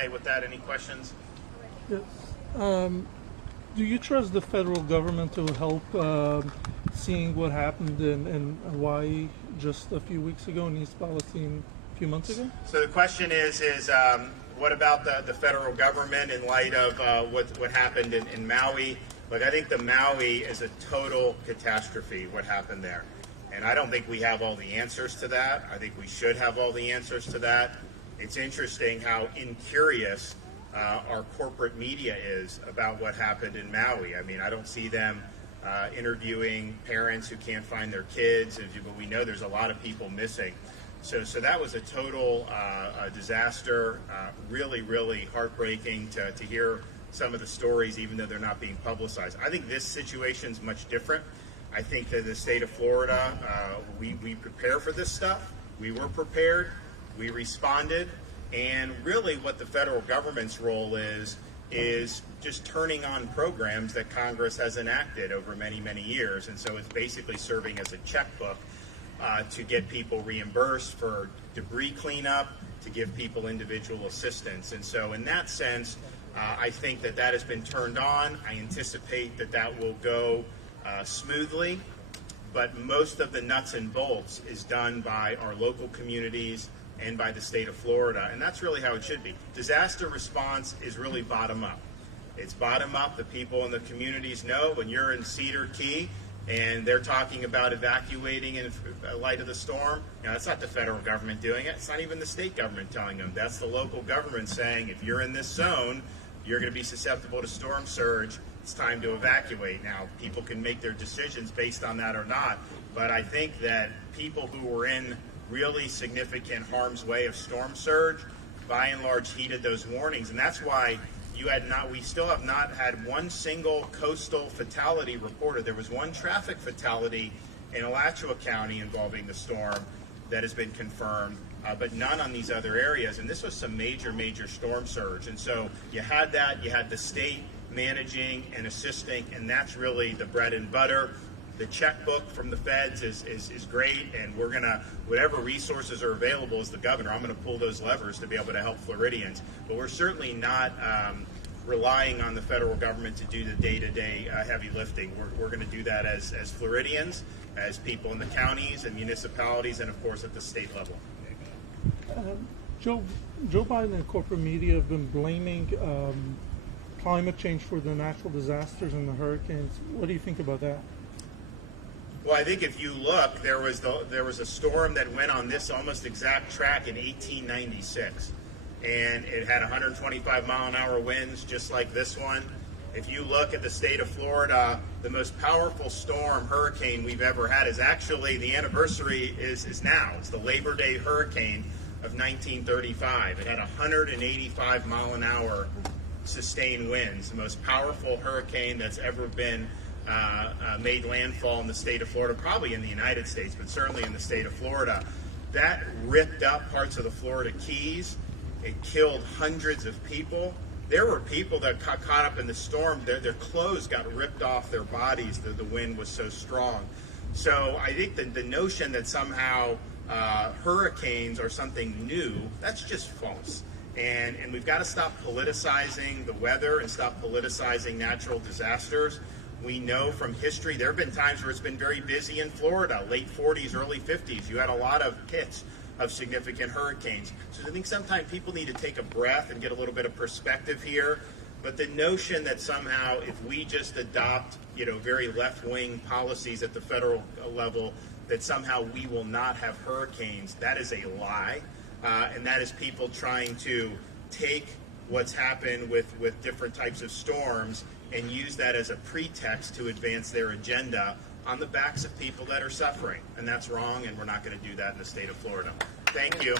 okay with that. Any questions? Yes. Do you trust the federal government to help seeing what happened in Hawaii just a few weeks ago, in East Palestine a few months ago? So the question is what about the federal government in light of what happened in Maui? Look, I think the Maui is a total catastrophe, what happened there. And I don't think we have all the answers to that. I think we should have all the answers to that. It's interesting how incurious our corporate media is about what happened in Maui. I mean, I don't see them interviewing parents who can't find their kids, but we know there's a lot of people missing. So that was a total disaster, really, really heartbreaking to hear some of the stories, even though they're not being publicized. I think this situation is much different. I think that the state of Florida, we prepare for this stuff. We were prepared. We responded. And really what the federal government's role is just turning on programs that Congress has enacted over many, many years. And so it's basically serving as a checkbook to get people reimbursed for debris cleanup, to give people individual assistance. And so in that sense, I think that has been turned on. I anticipate that will go smoothly, but most of the nuts and bolts is done by our local communities and by the state of Florida, and that's really how it should be. Disaster response is really bottom up. It's bottom up. The people in the communities know when you're in Cedar Key and they're talking about evacuating in light of the storm, that's not the federal government doing it. It's not even the state government telling them. That's the local government saying, if you're in this zone, you're going to be susceptible to storm surge. It's time to evacuate. Now, people can make their decisions based on that or not, but I think that people who were in really significant harm's way of storm surge, by and large, heeded those warnings, and that's why we still have not had one single coastal fatality reported. There was one traffic fatality in Alachua County involving the storm that has been confirmed, but none on these other areas. And this was some major, major storm surge. And so you had that. You had the state managing and assisting, and that's really the bread and butter. The checkbook from the feds is great, and we're going to, whatever resources are available as the governor, I'm going to pull those levers to be able to help Floridians. But we're certainly not relying on the federal government to do the day-to-day heavy lifting. We're going to do that as Floridians, as people in the counties and municipalities, and of course at the state level. Joe Biden and corporate media have been blaming climate change for the natural disasters and the hurricanes. What do you think about that? Well, I think if you look, there was a storm that went on this almost exact track in 1896, and it had 125 mile an hour winds just like this one. If you look at the state of Florida, the most powerful hurricane we've ever had is actually, the anniversary is now. It's the Labor Day hurricane of 1935. It had 185 mile an hour sustained winds, the most powerful hurricane that's ever been made landfall in the state of Florida, probably in the United States, but certainly in the state of Florida. That ripped up parts of the Florida Keys. It killed hundreds of people. There were people that got caught up in the storm. Their clothes got ripped off their bodies. The wind was so strong. So I think the notion that somehow hurricanes are something new, that's just false. And we've got to stop politicizing the weather and stop politicizing natural disasters. We know from history there have been times where it's been very busy in Florida, late 40s, early 50s. You had a lot of hits of significant hurricanes. So I think sometimes people need to take a breath and get a little bit of perspective here. But the notion that somehow if we just adopt, very left-wing policies at the federal level, that somehow we will not have hurricanes, that is a lie. And that is people trying to take what's happened with different types of storms and use that as a pretext to advance their agenda on the backs of people that are suffering. And that's wrong, and we're not going to do that in the state of Florida. Thank you.